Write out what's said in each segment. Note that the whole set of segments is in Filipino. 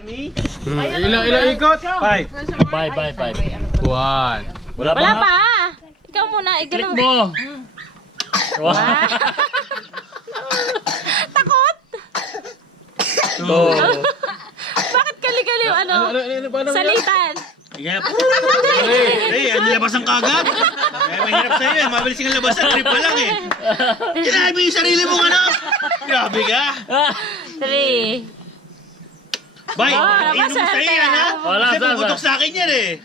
Ilang ikot? 5. 5. 1. Wala pa. Ikaw muna. Click mo. Wow. Takot? 2. Bakit kali-kali yung ano? Salitan. Yep. Ano labasan kagad? Mahirap sa'yo eh. Mabilis kang labasan. Trip pa lang eh. Kinahay mo yung sarili mong ano? Grabe ka. 3. Bay, Oh, inom mo sa'yo yan ha? Wala, Kasi wala. puputok sa akin yan eh.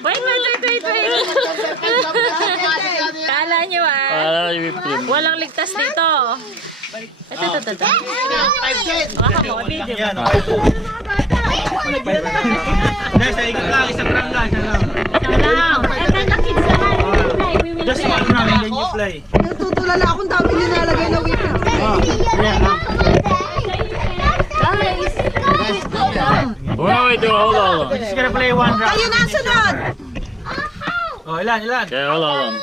Wait. Kala nyo walang ligtas dito. Ito. Baka mo, video. Yan. Hindi, sa ikot lang. Isang round lang. Just one round and then you play. Natutulala akong dami nilalagay na whipped cream. Wait, hold on. Just gonna play one round. Kayo na sunod! Oh, ilan? Okay, hold on.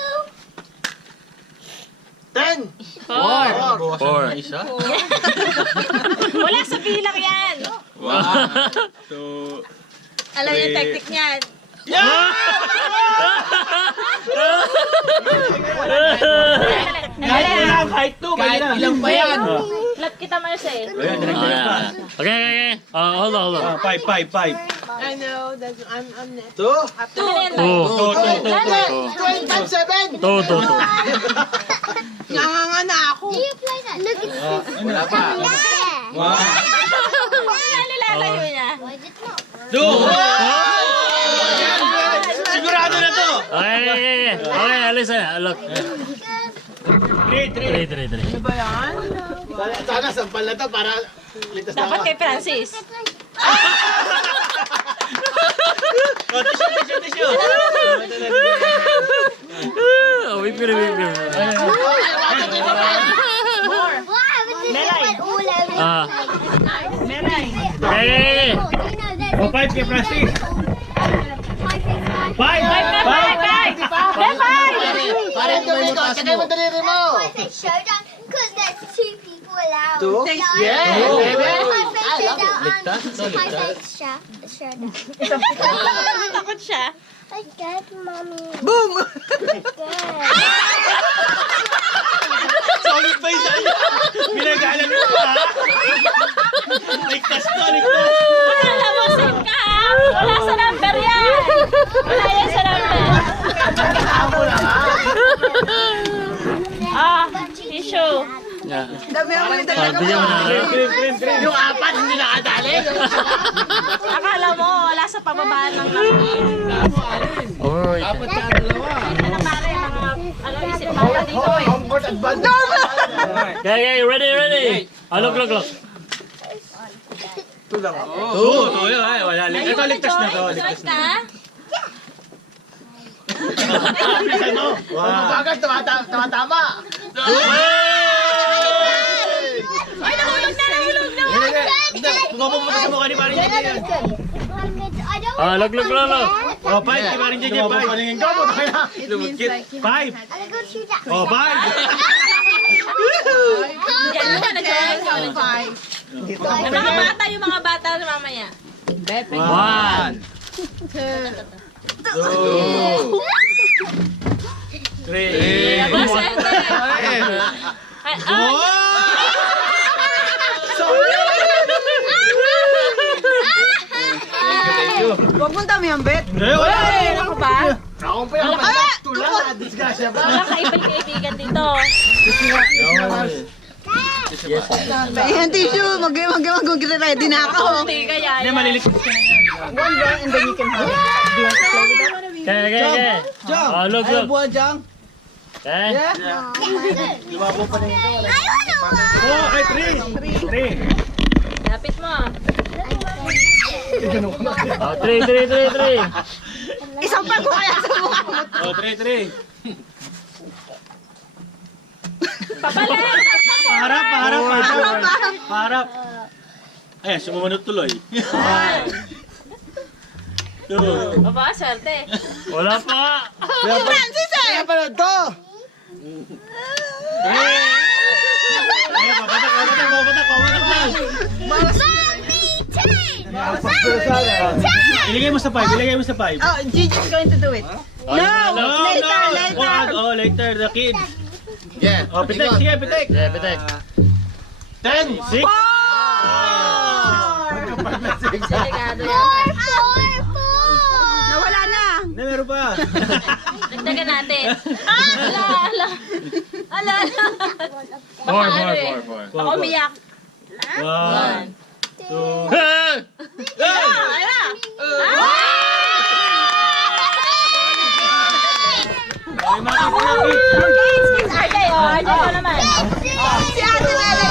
10! 4. Wala sa bilang yan. 1, 2, Alam yung technique niyan. Kahit ilang pa yan. Lat kita, Marcel. Okay. Hold on. 5. I know, I'm next. 2. 2. 7. Nanganga na ako. Wala pa. 1. Wala nilalayo niya. 2. Sigurado na to. Okay, listen. Look. 3. 3. Sana sampal na to para litas na Dapat kay Francis. Tissue. Wait. Okay. 5 kay Francis. 5. Because there's 2 people allowed. 2? Yeah. My Takot siya. I get mommy. Boom! Solid ba yung sa'yo? Pinagalan mo ha? Ligtas to. Wala mo sing ka. Wala sa number yan. Wala yan sa number. Tissue. Dami ako yung talaga Bigyan mo na. Yung 4 hindi nakadali. Akala mo, wala sa pababaan ng lang. Alright. Ano pare, mga isip bata dito eh. Okay, ready. Look. 2 yun ay. Wala ligtas. Ito ligtas na to. Ligtas na? Bagal tumatama. Ay, nahulog na. Kung pupunta sa mukha ni Paring Jeje yan. Look. 5 kay Paring Jeje. 5. I go to that. 5. Yan mo na, nag-join. Yung mga bata mamaya. 1. 2. 3. Boss, ente. Ay, Huwag mong dami ang bet. ako ba? Tulad. Disgrasya ba? Wala kaibig-kaibigan dito. Ayan, tissue. Mag-ready na ako. Hindi kaya Hindi, yan. maliligtas ka na yan. One round and then you can have it. Do you want to play with that one? Okay. Look. Buwan, Jang. Okay. Yeah? Ay, 3. Lapit mo. 3. Isang pag ko kaya sa mukha mo. 3. Pabalik. Paharap. Ayan, sumunod tuloy. 2. Baba, swerte. Wala pa. Francis eh! Hey! Mommy, 10! Ilagay mo sa 5, ilagay mo sa 5. Oh, Gigi's going to do it. Oh, no. Later. Oh, later, the kids. Yeah. Oh, pitik, sige, pitik. Yeah, pitik. 10, 6. Delikado yan. 4! Nawala na. Meron pa. Dagdagan natin. Ala. Four. Ako umiyak. 1.